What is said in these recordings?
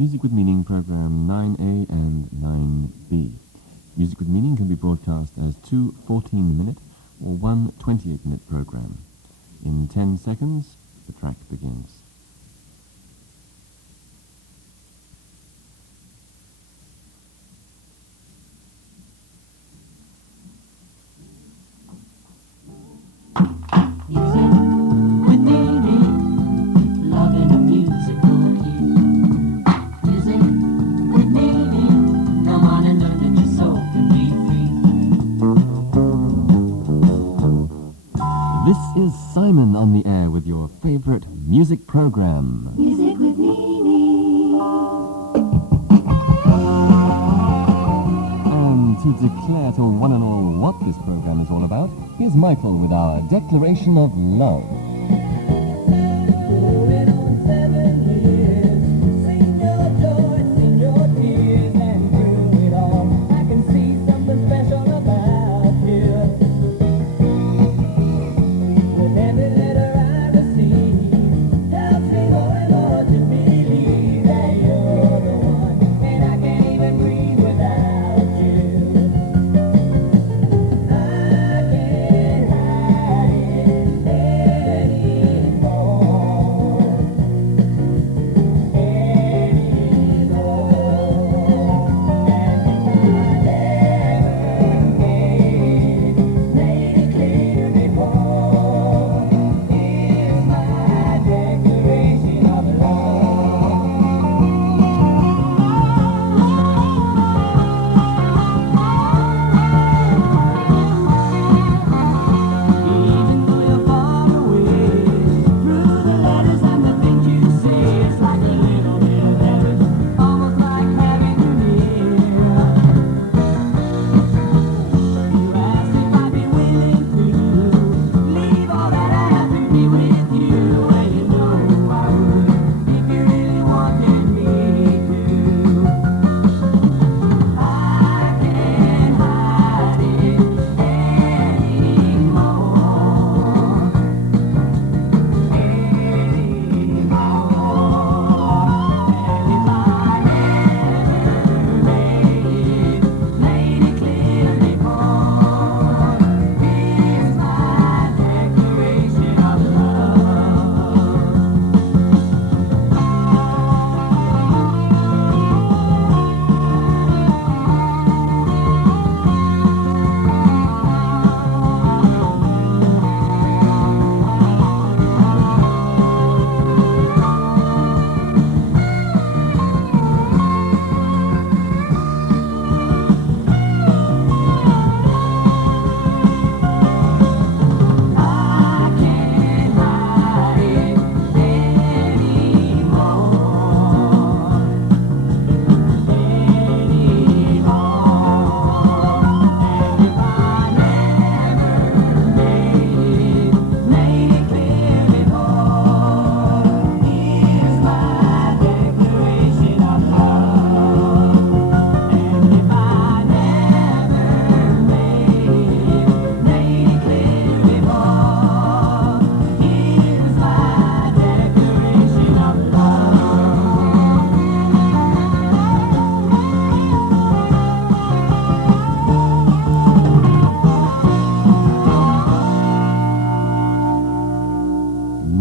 Music with Meaning, program 9A and 9B. Music with Meaning can be broadcast as two 14-minute or one 28-minute program. In 10 seconds, the track begins. This is Simon on the air with your favorite music program. Music with meaning. And to declare to one and all what this program is all about, here's Michael with our Declaration of Love.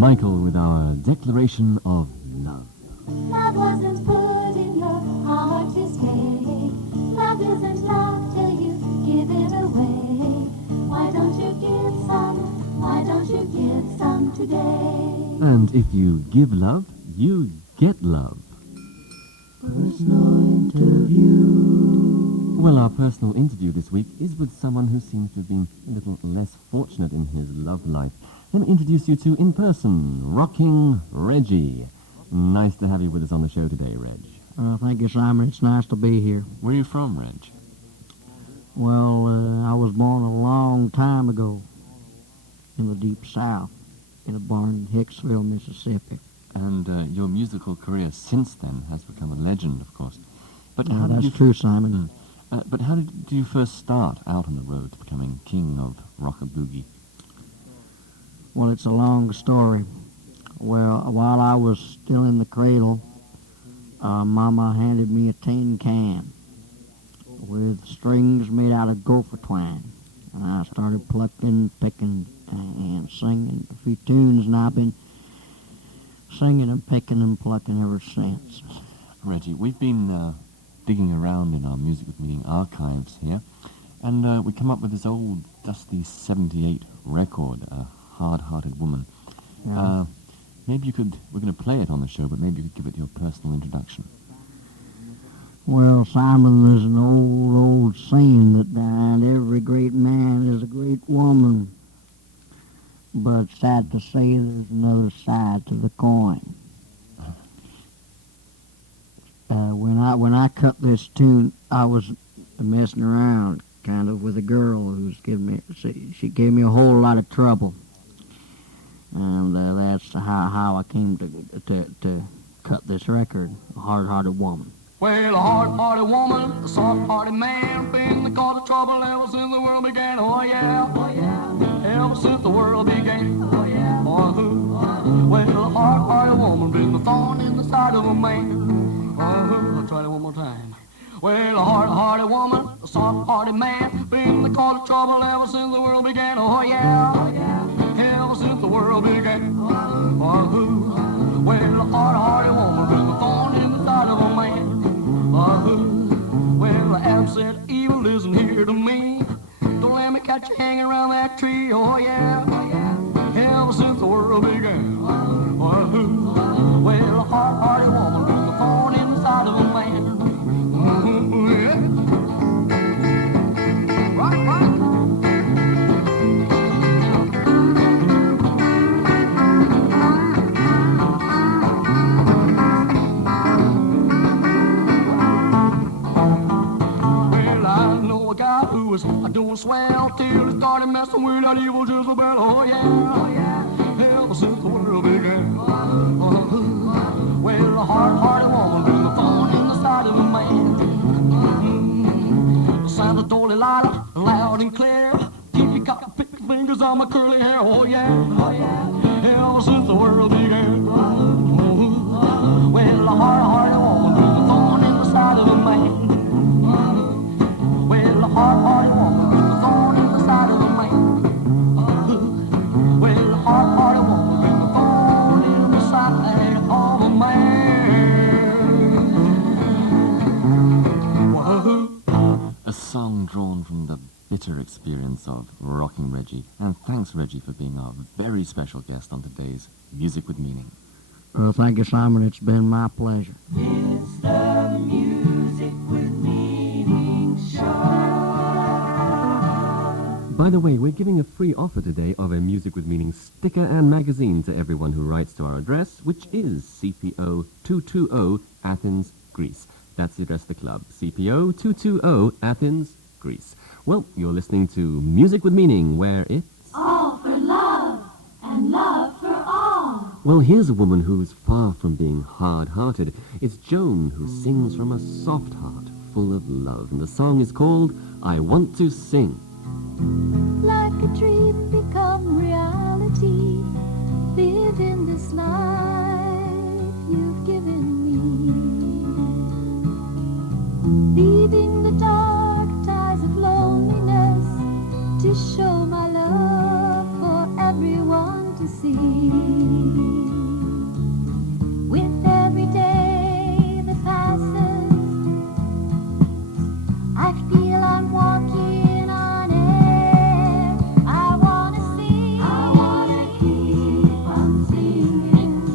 Michael with our Declaration of Love. Love wasn't put in your heart to stay. Love isn't love till you give it away. Why don't you give some? Why don't you give some today? And if you give love, you get love. Personal interview. Well, our personal interview this week is with someone who seems to have been a little less fortunate in his love life. Let me introduce you to, in person, Rocking Reggie. Nice to have you with us on the show today, Reg. Thank you, Simon. It's nice to be here. Where are you from, Reg? Well, I was born a long time ago in the deep south, in a barn in Hicksville, Mississippi. And your musical career since then has become a legend, of course. But how did That's you true, Simon. But how did you first start out on the road to becoming king of rock-a-boogie? Well, it's a long story. Well, while I was still in the cradle, Mama handed me a tin can with strings made out of gopher twine. And I started plucking, picking, and singing a few tunes, and I've been singing and picking and plucking ever since. Reggie, we've been digging around in our Music with Meaning archives here, and we come up with this old, dusty 78 record, A Hard-Hearted Woman. Yeah. Maybe you could, we're going to play it on the show, but maybe you could give it your personal introduction. Well, Simon, there's an old saying that behind every great man is a great woman. But sad to say, there's another side to the coin. When I cut this tune, I was messing around kind of with a girl who's she gave me a whole lot of trouble, and that's how I came to cut this record, A Hard-Hearted Woman. Well, a hard-hearted woman, a soft-hearted man, been the cause of trouble ever since the world began. Oh yeah, oh yeah, ever since the world began. Oh yeah, well, a hard-hearted woman, been the thorn in the side of a man. I'll try that one more time. Well, a hard-hearted woman, a soft-hearted man, been the cause of trouble ever since the world began. Oh yeah, ever since the world began. Well, a hard-hearted woman, been the thorn in the side of a man. Well, Adam said, evil isn't here to me. Don't let me catch you hanging around that tree. Oh yeah, ever since the world began. Well, a hard-hearted woman, been the thorn in the side of a man. Right. Who was doing swell till he started messing with that evil Jezebel. Oh yeah, ever since the world began. Well, a hard-hearted woman been the thorn in the side of a man. Santa told Delilah loud and clear, keep your cotton fingers on my curly hair. Oh yeah, ever since the world began. Well, a hard-hearted woman been the thorn in the side of a man. Well, a hard-hearted woman, been the thorn in the side of a man. Well, a hard-hearted woman, been the thorn in the side of a man. Whoa. A song drawn from the bitter experience of rocking Reggie. And thanks, Reggie, for being our very special guest on today's Music with Meaning. Well, thank you, Simon. It's been my pleasure. It's the Music with Meaning show. By the way, we're giving a free offer today of a Music with Meaning sticker and magazine to everyone who writes to our address, which is CPO 220 Athens, Greece. That's the address of the club, CPO 220 Athens, Greece. Well, you're listening to Music with Meaning, where it's All for love and love for all. Well, here's a woman who's far from being hard-hearted. It's Joan, who sings from a soft heart full of love. And the song is called I Want to Sing. Like a dream become reality. Live in this life you've given me. Leaving the dark ties of loneliness to show my love for everyone to see. With every day that passes, I feel I'm walking on air. I wanna sing. I wanna keep on singing.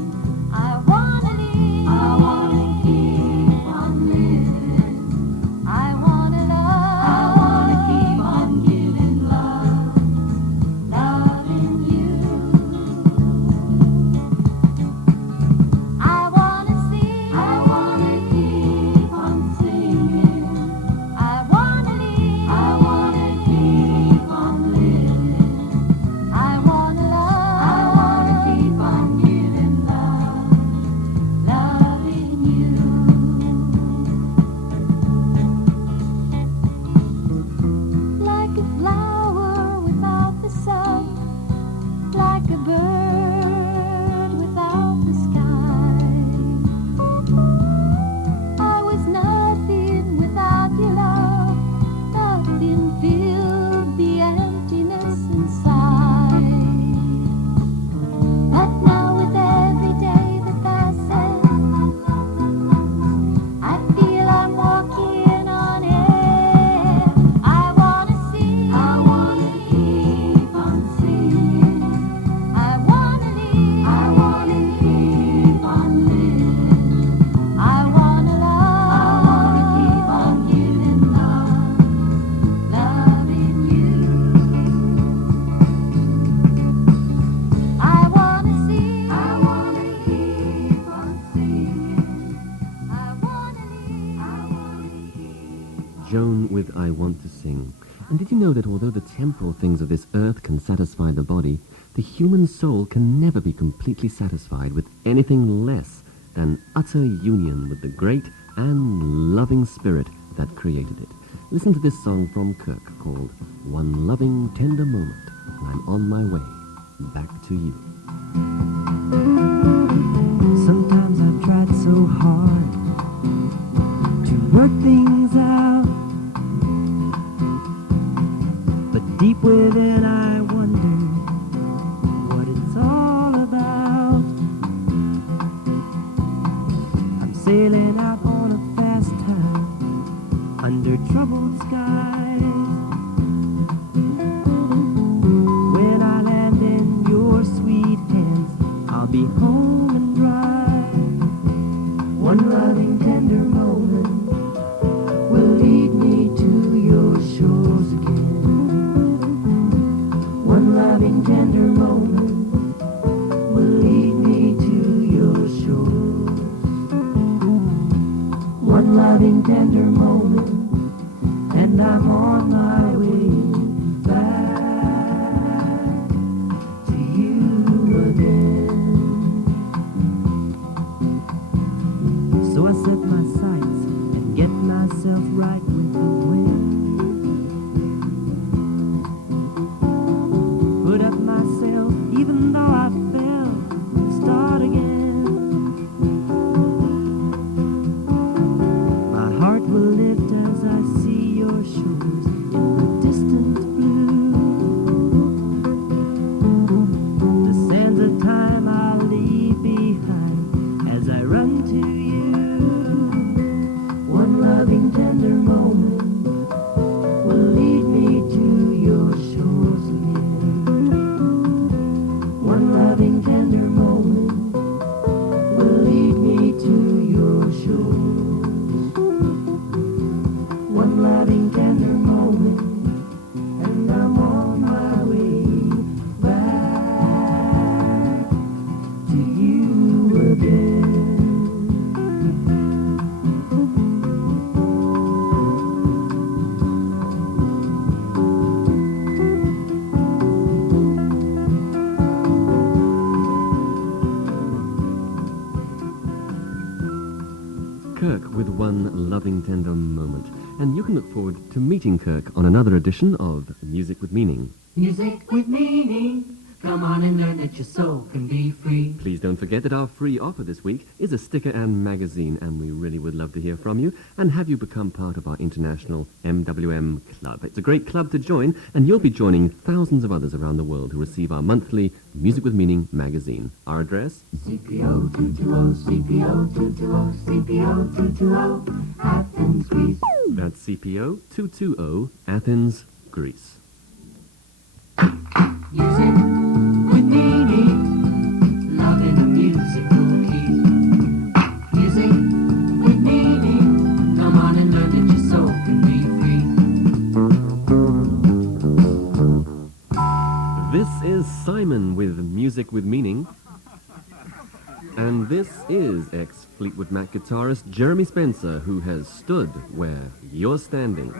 Joan with I Want to Sing. And did you know that although the temporal things of this earth can satisfy the body, the human soul can never be completely satisfied with anything less than utter union with the great and loving spirit that created it. Listen to this song from Kirk called One Loving Tender Moment, and I'm on my way back to you. Sometimes I've tried so hard to work things out, but deep within I wonder what it's all about. I'm sailing out on a fast tide under troubled skies. When I land in your sweet hands, I'll be home and dry. One loving tender moment will lead me to your shores again. One loving tender moment will lead me to your shores. One loving tender moment, and I'm on my way back to you again. So I set my sights and get myself right with the wind. Put up myself even though I fell, start again. My heart will lift as I see your shores in the distant blue. The sands of time I'll leave behind as I run to you. One loving tender moment will lead me to your shores again. One loving tender moment will lead me to your shores. One loving tender moment, and I'm on my way back to you again. Kirk with One Loving Tender Moment. And you can look forward to meeting Kirk on another edition of Music with Meaning. Music with meaning. Come on and learn that your soul can be free. Please don't forget that our free offer this week is a sticker and magazine, and we really would love to hear from you and have you become part of our international MWM club. It's a great club to join, and you'll be joining thousands of others around the world who receive our monthly Music with Meaning magazine. Our address? CPO 220, CPO 220, CPO 220, Athens, Greece. That's CPO 220, Athens, Greece. Music with meaning, love in a musical key. Music with meaning, come on and learn that your soul can be free. This is Simon with Music with Meaning. And this is ex-Fleetwood Mac guitarist Jeremy Spencer, who has stood where you're standing.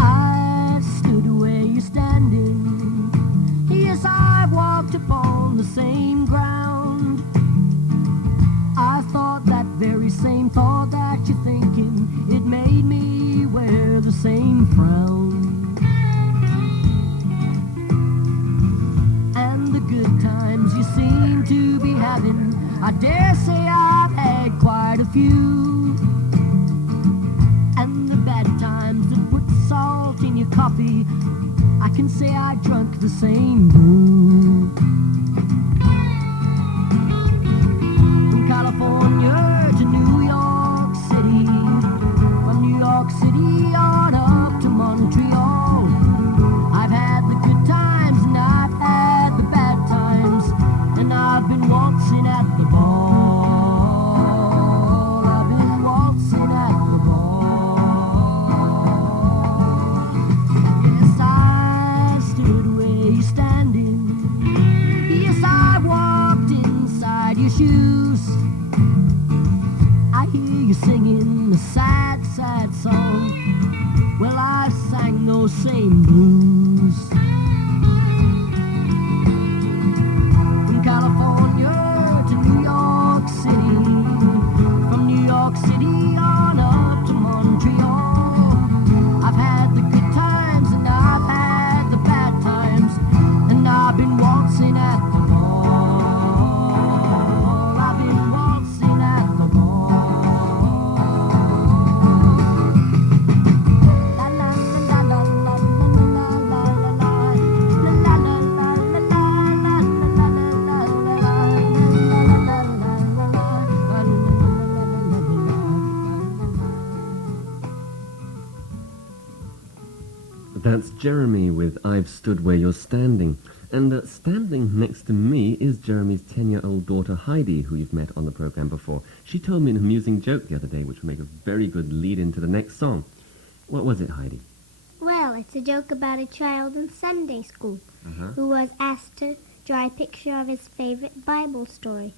I've stood where you're standing. Yes, I've walked upon the same ground. I thought that very same thought that you're thinking. It made me wear the same frown. And the good times you seem to be having, I dare say I've had quite a few. And the bad times that put salt in your coffee, I can say I drunk the same brew. From California to New York City, from New York City on up to Montreal, I've had the good times and I've had the bad times, and I've been waltzing at the ball. I've been waltzing at the ball. your shoes. I hear you singing a sad, sad song. Well, I sang those same blues. From California to New York City, from New York City on up to Montreal. I've had the good times and I've had the bad times, and I've been waltzing at the ball. I've been waltzing at the ball. La la la la la la la la la la That's Jeremy with I've Stood Where You're Standing. And standing next to me is Jeremy's 10-year-old daughter Heidi, who you've met on the program before. She told me an amusing joke the other day, which will make a very good lead into the next song. What was it, Heidi? Well, it's a joke about a child in Sunday school who was asked to draw a picture of his favorite Bible story.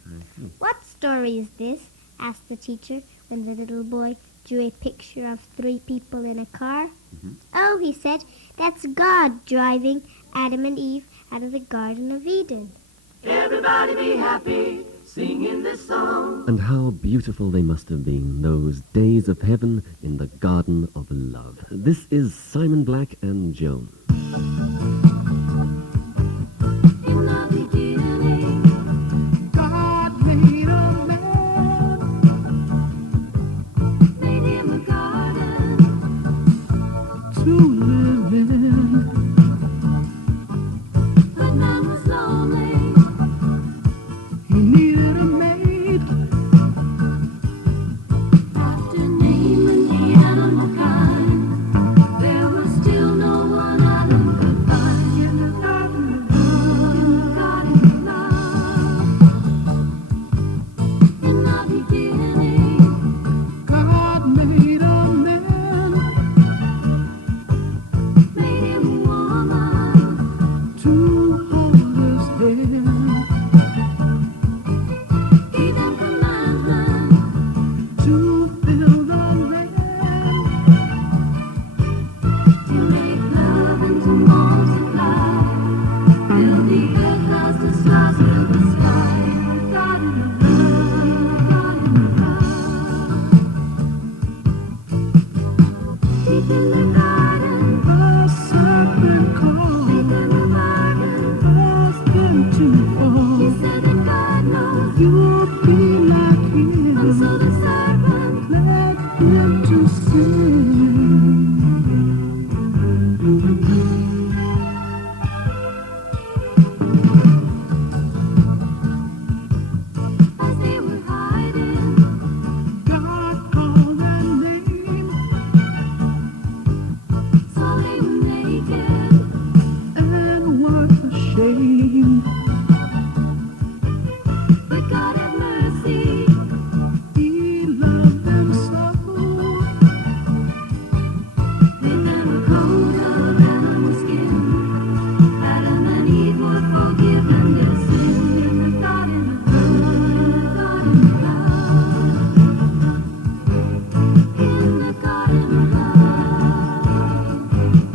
What story is this? Asked the teacher when the little boy drew a picture of 3 people in a car. Oh, he said, that's God driving Adam and Eve out of the Garden of Eden. Everybody be happy, singing this song. And how beautiful they must have been, those days of heaven in the Garden of Love. This is Simon Black and Joan. In the beginning, God made a man, made him a garden. to live in. But man was lonely. He needed a mate. After naming the animal kind, there was still no one Adam could find. In the garden of Garden of love. In the beginning, God made a man made him a woman. to hold his hand. Gave them commandments To build a land. to make love and to multiply. Fill the earth as the stars fill the sky. Garden of love, garden of love. Deep in the garden, The serpent deep called, in the garden. asked him to He fall. said that God knows, You'll be like and him. so the serpent Led him to sin. as they were hiding, God called their name saw they were naked. and were ashamed. But God had mercy, He loved them so. gave them a coat of animal skin. Adam and Eve were forgiven their sin in the garden of love, garden of love. In the garden of love,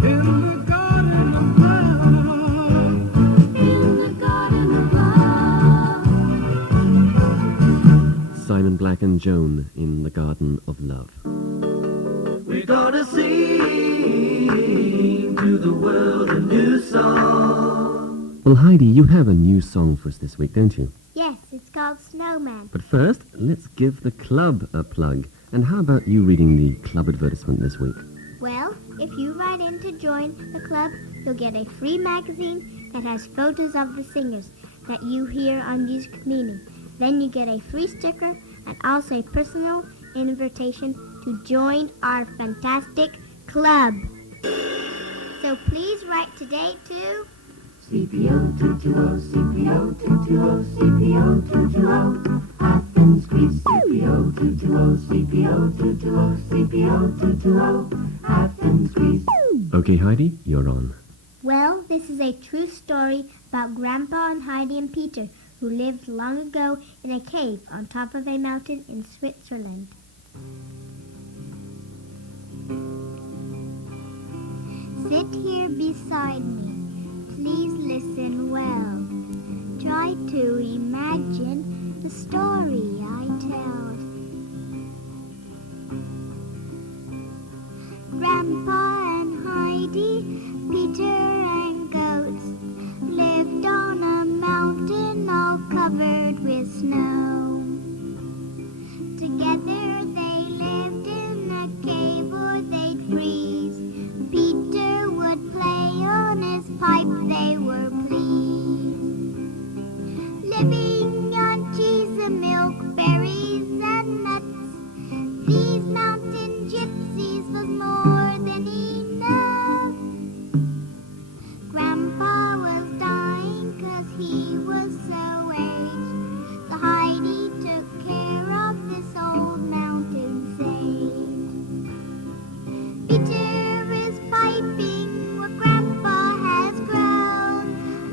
In the garden of love. in the garden of love. Simon Black and Joan in the Garden of Love. We're gonna sing to the world a new song. Well, Heidi, you have a new song for us this week, don't you? Yes, it's called Snowman. But first, let's give the club a plug. And how about you reading the club advertisement this week? Well, if you write in to join the club, you'll get a free magazine that has photos of the singers that you hear on Music Meaning. Then you get a free sticker and also a personal invitation to join our fantastic club. So please write today to CPO 220, CPO 220, CPO 220, Athens, Greece. CPO 220, CPO 220, CPO 220, Athens, Greece. Okay, Heidi, you're on. Well, this is a true story about Grandpa and Heidi and Peter, who lived long ago in a cave on top of a mountain in Switzerland. Sit here beside me, please listen well. Try to imagine the story I tell. Grandpa and Heidi, Peter and goats, lived on a mountain all covered with snow. Together they lived in a cave or they'd freeze. Peter would play on his pipe, they were pleased. Living on cheese and milk, berries and nuts, these mountain gypsies was more than enough. Grandpa was dying 'cause he was so aged. The Heidi took care of this old mountain sage. Peter is piping what Grandpa has grown.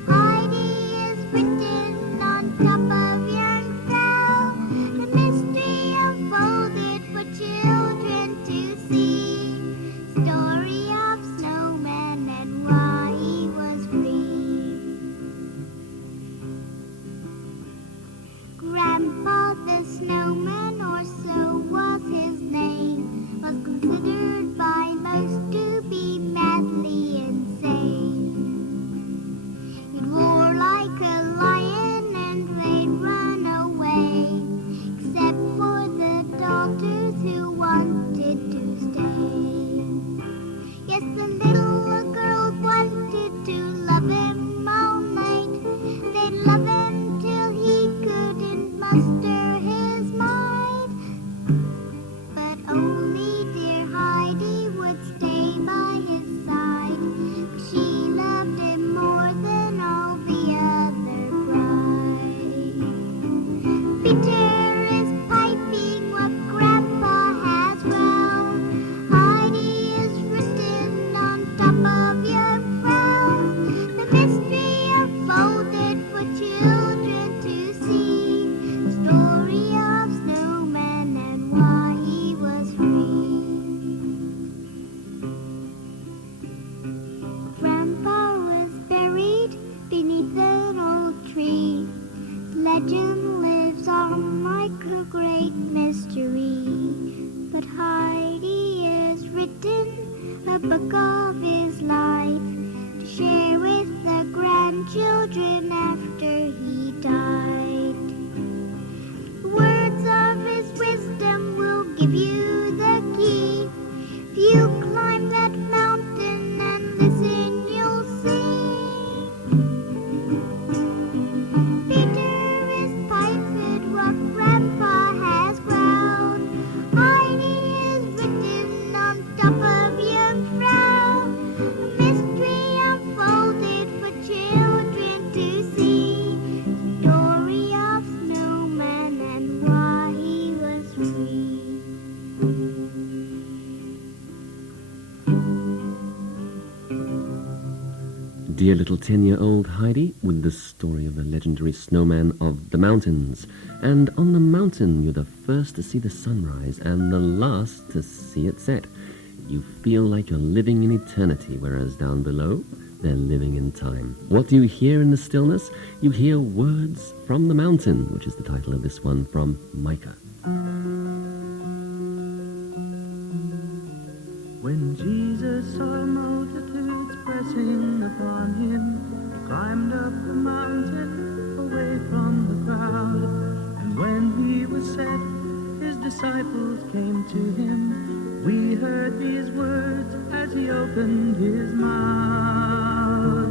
Heidi is written on top of young fell. The mystery unfolded for children to see. Story of snowman and why he was free. Grandpa the snowman, or so was his name, was considered by most to be madly insane. He roared like a lion and they'd run away, except for the daughters who wanted to stay. Yes, the little girls wanted to love him all night. They'd love him till he couldn't muster his might. But only dear Heidi would stay by his side. She loved him more than all the other brides. Peter is piping what Grandpa has grown. Heidi is written on top of young frowns. The mystery unfolded for children to see. The story of snowman and why he was free. Grandpa was buried beneath an old tree. Legend lives on like a great mystery. But Heidi is written a book of his life to share with the grandchildren after he died. The words of his wisdom will give you the key. If you climb that mountain and listen, you'll see. Peter is piped what Grandpa has grown. Heidi is written on top of young frown. A mystery unfolded for children to see. Story of snowman and why he was free. Dear little 10-year-old Heidi, with the story of the legendary snowman of the mountains. And on the mountain, you're the first to see the sunrise and the last to see it set. You feel like you're living in eternity, whereas down below, they're living in time. What do you hear in the stillness? You hear words from the mountain, which is the title of this one from Micah. When Jesus saw multitudes pressing upon him, he climbed up the mountain away from the crowd. And when he was set, his disciples came to him. We heard these words as he opened his mouth.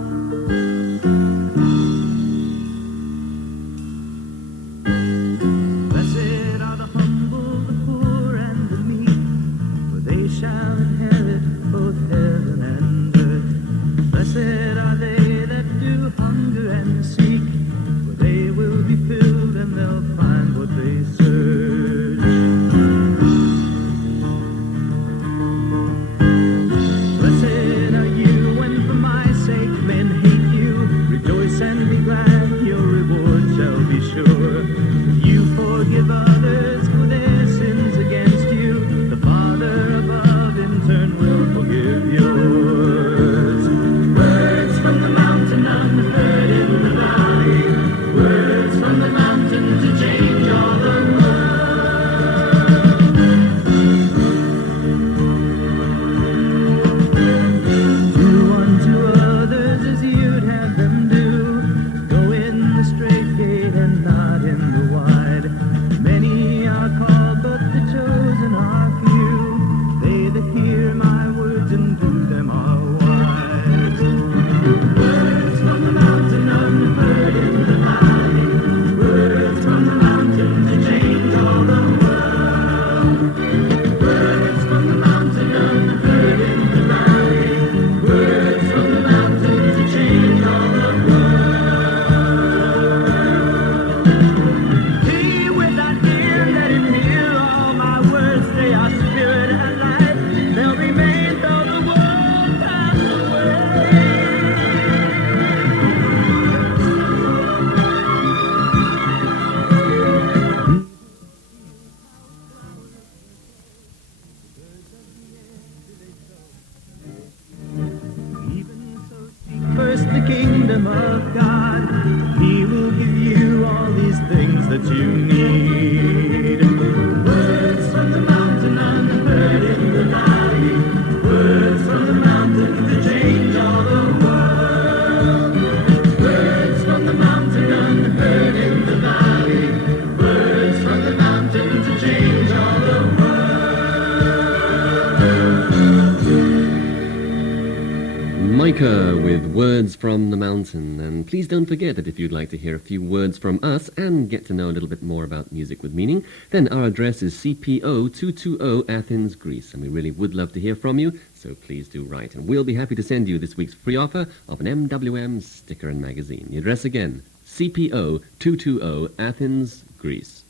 Blessed are the humble, the poor, and the meek, for they shall inherit both heaven and earth. Blessed are they that do hunger and seek, for they will be filled and they'll find what they search. Blessed are you when for my need. Words from the mountain and the bird in the valley. Words from the mountain to change all the world. Words from the mountain and the bird in the valley. Words from the mountain to change all the world. Micah with Words from the Mountain. And please don't forget that if you'd like to hear a few words from us and get to know a little bit more about music with meaning, then our address is CPO 220 Athens, Greece. And we really would love to hear from you, so please do write. And we'll be happy to send you this week's free offer of an MWM sticker and magazine. The address again, CPO 220 Athens, Greece.